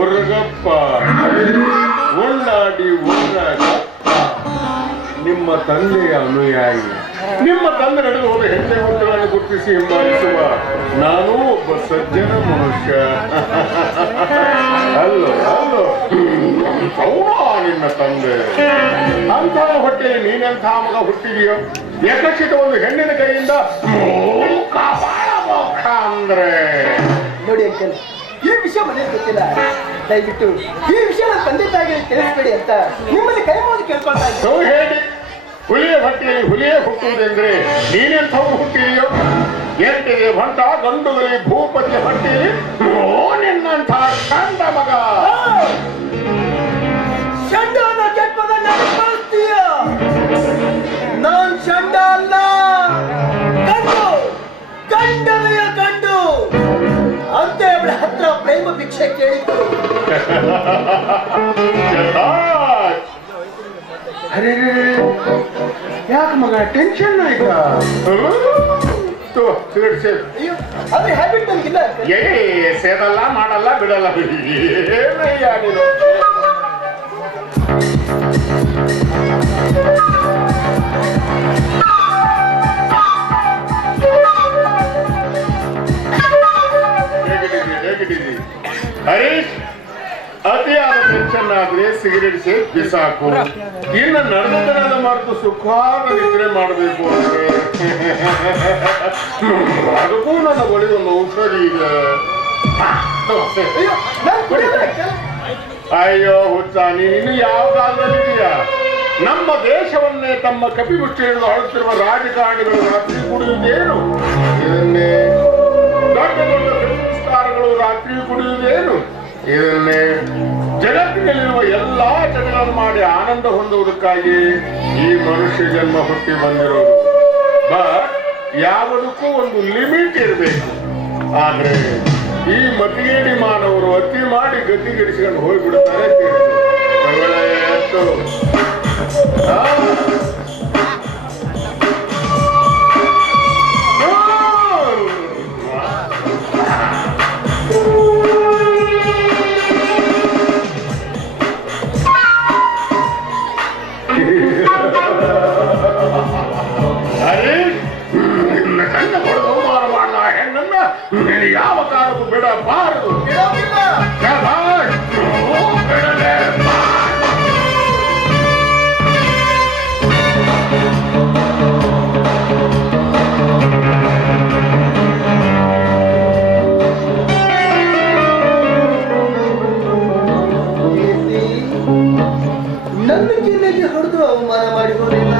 ಉರ್ಗಪ್ಪ. ಉಳ್ಳಾಡಿ ಉರ್ರಗಪ್ಪ ನಿಮ್ಮ ತಂದೆಯ ಅನುಯಾಯಿ. ನಿಮ್ಮ ತಂದೆ ನಡೆದು ಹೋದ ಹೆಜ್ಜೆ ಗುರುತುಗಳನ್ನು ಗುರುತಿಸಿ ಹಿಂಬಾಲಿಸುವ ನಾನು ಒಬ್ಬ ಸಜ್ಜನ ಮನುಷ್ಯ. ಅಲ್ಲೋ ಅಲ್ಲೋ. ನಿನ್ನ ತಂದೆ. ಅಂತಹ ಹೊಟ್ಟೆ ನೀನೆಂಥ ಮಗ ಹುಟ್ಟಿದೆಯೋ? ಯಕಚಿತ ಒಂದು ಹೆಣ್ಣಿನ ಕೈಯಿಂದ ಅಂದ್ರೆ. ನೋಡಿ ಅಂಕಲ್ ಈ ವಿಷಯ ಮನೆಗೆ ಗೊತ್ತಿಲ್ಲ. ದಯವಿಟ್ಟು ಈ ವಿಷಯ ನನ್ನ ತಂದೆ ತಾಯಿಗೆ ತಿಳಿಸ್ಬೇಡಿ ಅಂತ ನಿಮ್ಮಲ್ಲಿ ಕೈ ಮುಗಿದು ಕೇಳ್ಕೊಳ್ತಾ ಹುಲಿಯ ಹೊಟ್ಟೆಯಲ್ಲಿ ಹುಲಿಯೇ ಹುಟ್ಟುವುದೆಂದ್ರೆ ನೀನೆಂಥವು ಹುಟ್ಟಿದೆಯೋ? ಎಂಟಿಗೆ ಭಂಟ ಗಂಡುಗಳಿ ಭೂಪತಿ ಹೊಟ್ಟೆಯಲ್ಲಿ ಅವಳ ಹತ್ರ ಪ್ರೇಮ ಭಿಕ್ಷೆ ಕೇಳಿದ್ದು. ಅರೆ ಯಾಕೆ ಮಗ ಟೆನ್ಷನ್ ಆಯ್ತಾ ಅಯ್ಯೋ ಅದು ಹ್ಯಾಬಿಟ್ ನನಗಿಲ್ಲ. ಏ ಸೇದಲ್ಲ ಮಾಡಲ್ಲ ಬಿಡಲ್ಲ ಏನಯ್ಯ ನೀನು. ಹೇಗಿದ್ದೀರಿ? ಹರೀಶ್, ಅತಿಯಾದ ಟೆನ್ಷನ್ ಆದ್ರೆ ಸಿಗರೇಟ್ ಸೇರಿ ಬಿಸಾಕು. ಇನ್ನು ನಡೆದ ಮರೆತು ಸುಖಾನ ನಿದ್ರೆ ಮಾಡಬೇಕು ಅಂದ್ರೆ. ಅದಕ್ಕೂ ನನ್ನ ಬಳಿ ಒಂದು ಔಷಧಿ ಇದೆ. ಅಯ್ಯೋ ಹುಚ್ಚಾನಿ ನೀನು ಯಾವ ಕಾಲದಲ್ಲಿದೀಯ ನಮ್ಮ ದೇಶವನ್ನೇ ತಮ್ಮ ಕಪಿಮುಷ್ಟಿ ಹಿಡಿದು ಆಳುತ್ತಿರುವ ರಾಜಕಾರಣಿಗಳು ರಾತ್ರಿ ಕುಡಿಯುವುದೇನು? ಇದನ್ನೇ ಜಗತ್ತಿನಲ್ಲಿರುವ ಎಲ್ಲಾ ಜನಗಳನ್ನು ಮಾಡಿ ಆನಂದ ಹೊಂದುವುದಕ್ಕಾಗಿ ಈ ಮನುಷ್ಯ ಜನ್ಮ ಹುಟ್ಟಿ ಬಂದಿರೋದು. ಬಟ್ ಯಾವುದಕ್ಕೂ ಒಂದು ಲಿಮಿಟ್ ಇರಬೇಕು. ಆದ್ರೆ ಈ ಮತಿಗೇಡಿ ಮಾನವರು ಅತಿ ಮಾಡಿ ಗತಿಗೆಡಿಸಿಕೊಂಡು ಹೋಗ್ಬಿಡ್ತಾರೆ ಕಣ್ಣ ಕೊಡದು ಅವಮಾನ ಮಾಡಲ ಹೆಣ್ಣನ್ನ ನೀನು ಯಾವ ಕಾರಣಕ್ಕೂ ಬಿಡಬಾರದು. ನನ್ನ ಜಿಲ್ಲೆಗೆ ಹೊಡೆದು ಅವಮಾನ ಮಾಡಿ ಹೋಗಿಲ್ಲ